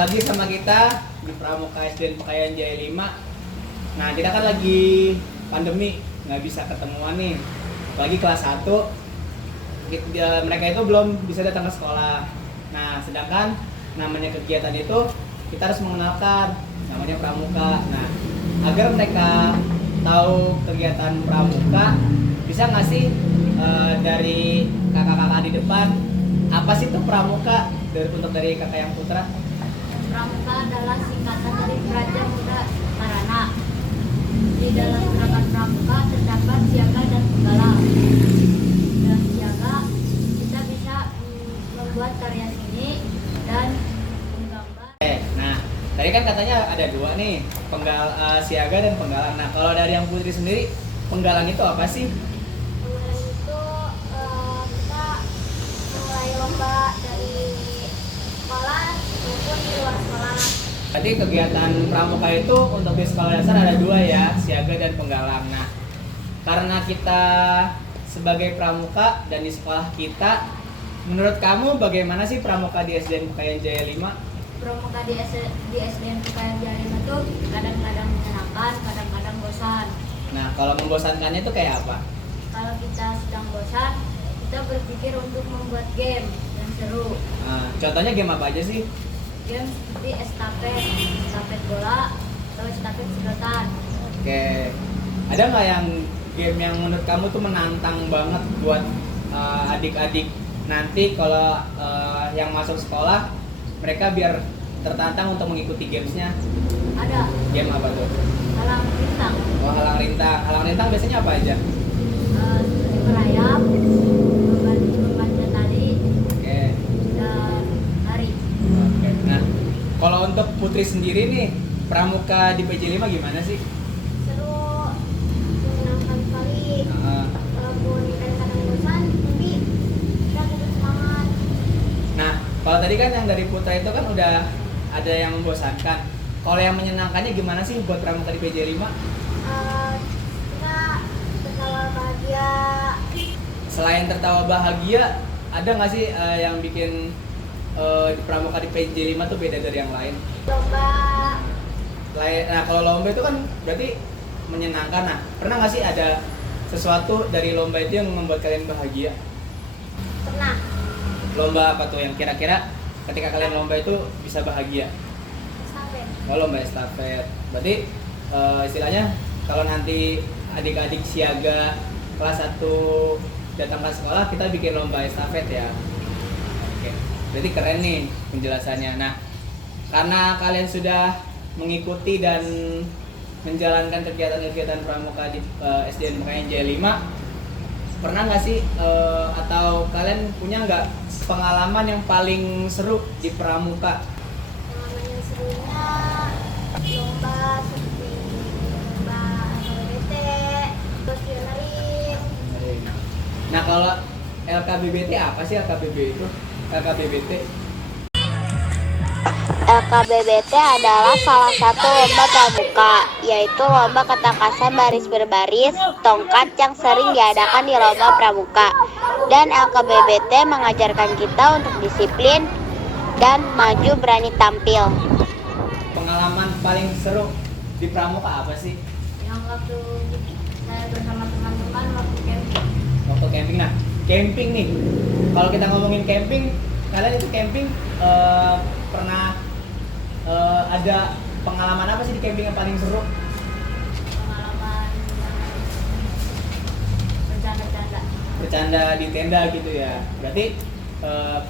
lagi sama kita di Pramuka SDN Pekayan Jaya 5. Nah, kita kan lagi pandemi, nggak bisa ketemuan nih. Apalagi kelas 1, mereka itu belum bisa datang ke sekolah. Nah, sedangkan namanya kegiatan itu kita harus mengenalkan namanya Pramuka. Nah, agar mereka tahu kegiatan Pramuka, bisa nggak sih dari kakak-kakak di depan, apa sih itu Pramuka untuk dari kakak yang putra? Pramuka adalah singkatan dari Praja Muda Karana. Di dalam gerakan Pramuka terdapat siaga dan penggalang. Dalam siaga kita bisa membuat karya seni dan menggambar. Nah, tadi kan katanya ada dua nih, siaga dan penggalang. Nah, kalau dari yang Putri sendiri, penggalang itu apa sih? Penggalang itu kita mulai lomba dari sekolah maupun di luar sekolah. Berarti kegiatan Pramuka itu untuk di sekolah dasar ada dua ya, siaga dan penggalang. Nah, karena kita sebagai Pramuka dan di sekolah kita, menurut kamu bagaimana sih Pramuka di SDN Pekayan Jaya 5? Pramuka di SDN Pekayan Jaya 5 itu kadang-kadang menyenangkan, kadang-kadang bosan. Nah, kalau membosankannya itu kayak apa? Kalau kita sedang bosan, kita berpikir untuk membuat game yang seru. Nah, contohnya game apa aja sih? Game seperti estafet bola, atau estafet sedotan. Oke, ada nggak yang game yang menurut kamu tuh menantang banget buat adik-adik nanti kalau yang masuk sekolah, mereka biar tertantang untuk mengikuti gamesnya? Ada Game apa tuh? halang bintang, Oh, halang rintang. Halang rintang biasanya apa aja? seperti merayap, membaca tali, Oke. dan lari. Oke. Nah, kalau untuk Putri sendiri nih, Pramuka di PJ 5 gimana sih? Seru, menyenangkan sekali. Heeh. Walaupun kadang-kadang bosan, tapi kita tetap semangat. Nah, kalau tadi kan yang dari Putra itu kan udah ada yang membosankan. Kalau yang menyenangkannya gimana sih buat Pramuka di PJ 5? Kita tertawa bahagia. Selain tertawa bahagia, ada nggak sih yang bikin di Pramuka di PJ 5 tuh beda dari yang lain? Lomba Nah, kalau lomba itu kan berarti menyenangkan. Nah, pernah nggak sih ada sesuatu dari lomba itu yang membuat kalian bahagia? pernah. Lomba apa tuh yang kira-kira ketika kalian lomba itu bisa bahagia? Estafet. Oh, lomba estafet. Berarti istilahnya kalau nanti adik-adik siaga kelas 1 datang ke sekolah, kita bikin lomba estafet ya. Oke. Berarti keren nih penjelasannya. Nah, karena kalian sudah mengikuti dan menjalankan kegiatan-kegiatan Pramuka di SDN Pekayan Jaya 5, pernah nggak sih atau kalian punya nggak pengalaman yang paling seru di Pramuka? Pengalaman yang serunya lomba seperti lomba LKBT, terus pioneering. Nah, kalau LKBBT apa sih LKBB itu? LKBBT. LKBBT adalah salah satu lomba pramuka, yaitu lomba ketangkasan baris berbaris tongkat yang sering diadakan di lomba pramuka. Dan LKBBT mengajarkan kita untuk disiplin dan maju berani tampil. Pengalaman paling seru di Pramuka apa sih? Yang waktu saya bersama teman-teman waktu camping. Waktu camping. Nah, camping nih. Kalau kita ngomongin camping, kalian itu camping pernah ada pengalaman apa sih di camping yang paling seru? Pengalaman bercanda-canda. Bercanda di tenda gitu ya. Berarti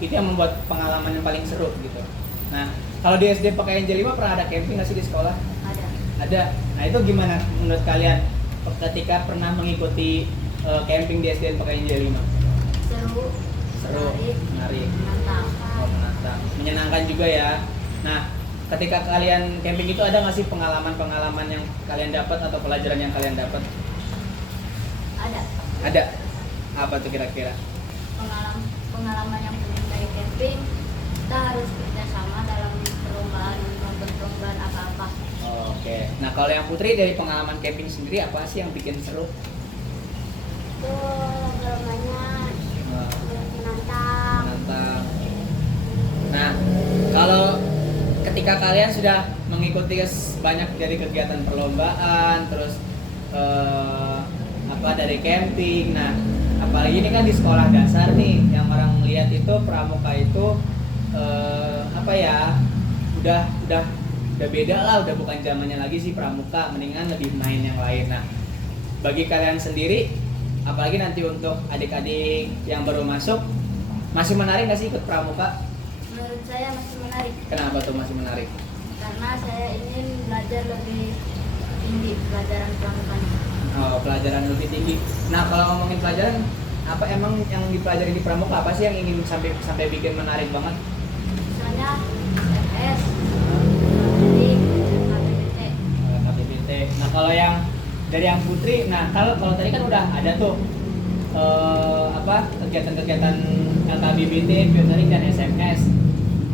itu yang membuat pengalaman yang paling seru gitu. Nah, kalau di SD Pekayan Jaya 5 pernah ada camping nggak sih di sekolah? Ada. Ada. Nah, itu gimana menurut kalian ketika pernah mengikuti camping di SDN Pekayan Jaya 5? Seru. Seru, menarik, Menantang. menantang, menyenangkan juga ya. Nah, ketika kalian camping itu ada nggak sih pengalaman-pengalaman yang kalian dapat atau pelajaran yang kalian dapat? Ada. Ada. Apa tuh kira-kira? Pengalaman yang penting dari camping, kita harus kerjasama dalam perlombaan apa-apa. Oke. Nah, kalau yang Putri dari pengalaman camping sendiri apa sih yang bikin seru? Itu lomba-lombanya menantang. Menantang. Nah, kalau ketika ketika kalian sudah mengikuti banyak dari kegiatan perlombaan, terus dari camping. Nah, apalagi ini kan di sekolah dasar nih, yang orang lihat itu pramuka itu udah beda lah, udah bukan zamannya lagi sih pramuka, mendingan lebih main yang lain. Nah, bagi kalian sendiri, apalagi nanti untuk adik-adik yang baru masuk, masih menarik nggak sih ikut pramuka? Menurut saya masih menarik. Kenapa tuh masih menarik? Karena saya ingin belajar lebih tinggi pelajaran pramukanya. Oh, pelajaran lebih tinggi. Nah, kalau ngomongin pelajaran, apa emang yang dipelajari di pramuka apa sih yang ingin sampai bikin menarik banget? Misalnya CPS, jadi KBBT. KBBT. Nah, kalau yang dari yang Putri, nah kalau tadi kan udah ada tuh kegiatan-kegiatan LKBBT, pioneering dan SMS.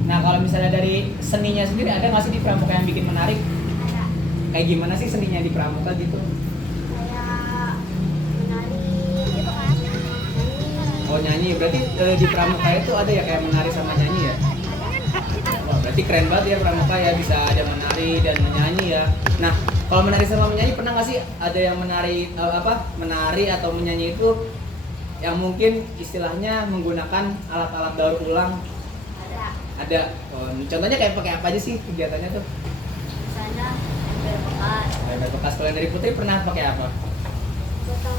Nah, kalau misalnya dari seninya sendiri ada nggak sih di pramuka yang bikin menarik? Ada. Kayak gimana sih seninya di pramuka gitu? Kayak menari gitu kan. Oh, nyanyi. Berarti di pramuka itu ada ya kayak menari sama nyanyi ya? Wah, berarti keren banget ya pramuka ya, bisa ada menari dan menyanyi ya. Nah, kalau menari sama menyanyi pernah nggak sih ada yang menari atau menyanyi itu yang mungkin istilahnya menggunakan alat-alat daur ulang? Ada. Oh, contohnya kayak pakai apa aja sih kegiatannya tuh? Misalnya ember bekas, Ember bekas. Kalau dari Putri pernah pakai apa? botol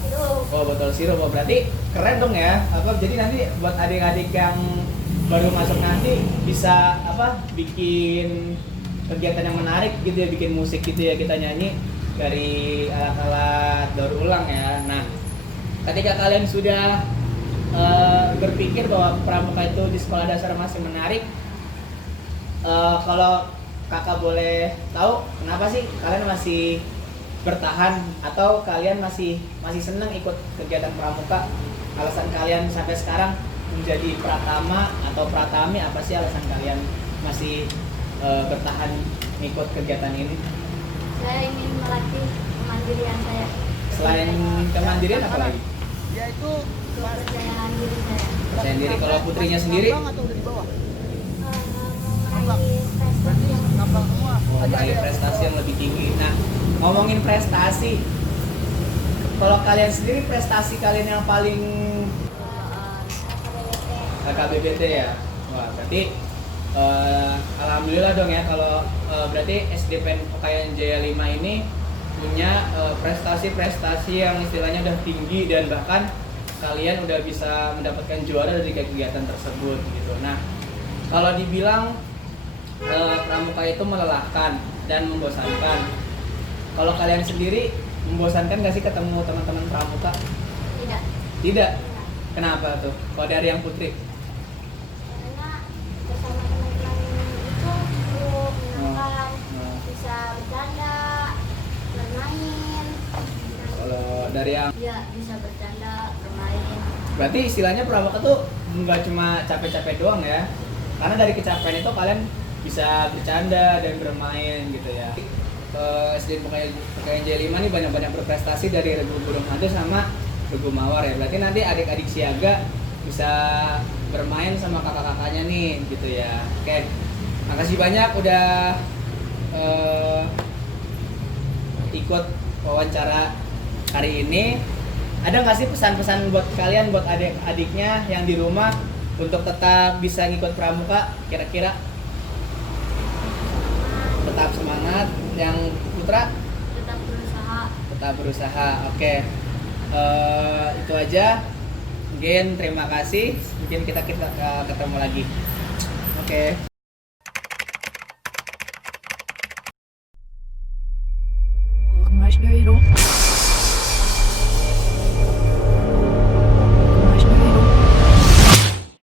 sirup. Oh, botol sirup. Oh, berarti keren dong ya. Jadi nanti buat adik-adik yang baru masuk nanti bisa bikin kegiatan yang menarik gitu ya, bikin musik gitu ya, kita nyanyi dari alat-alat daur ulang ya. Nah, ketika kalian sudah berpikir bahwa pramuka itu di sekolah dasar masih menarik, kalau kakak boleh tahu kenapa sih kalian masih bertahan atau kalian masih senang ikut kegiatan pramuka? Alasan kalian sampai sekarang menjadi pratama atau pratami, apa sih alasan kalian masih bertahan ikut kegiatan ini? Saya ingin melatih kemandirian saya. Selain kemandirian apa lagi? Yaitu Kepercayaan diri saya. Percaya diri. Kalau Putrinya sendiri? atau udah di bawah? Meraih prestasi yang Ngambang semua. Meraih prestasi yang lebih tinggi. Nah, ngomongin prestasi, kalau kalian sendiri prestasi kalian yang paling KBBT ya? Wah, berarti alhamdulillah dong ya kalau berarti SDPN Pekayan Jaya 5 ini punya prestasi-prestasi yang istilahnya udah tinggi dan bahkan kalian udah bisa mendapatkan juara dari kegiatan tersebut gitu. Nah, kalau dibilang pramuka itu melelahkan dan membosankan, kalau kalian sendiri membosankan gak sih ketemu teman-teman pramuka? tidak. Tidak. Kenapa tuh? Kalau dari yang Putri? Karena bersama teman-teman itu seru, menyenangkan, bisa bercanda, bermain. Kalau dari yang Ya, bisa bercanda, bermain. berarti istilahnya pramuka tuh nggak cuma capek-capek doang ya, karena dari kecapean itu kalian bisa bercanda dan bermain gitu ya. SD Pekayan Jaya 5 nih banyak-banyak berprestasi dari Regu Gunung Hantu sama Regu Mawar ya. Berarti nanti adik-adik siaga bisa bermain sama kakak-kakaknya nih gitu ya. Oke, makasih banyak udah ikut wawancara hari ini. Ada nggak sih pesan-pesan buat kalian, buat adik-adiknya yang di rumah untuk tetap bisa ngikut pramuka kira-kira? Tetap semangat. Yang Putra? Tetap berusaha. Oke. Itu aja. Mungkin terima kasih. Mungkin kita ketemu lagi. Oke. Mais, Gairo.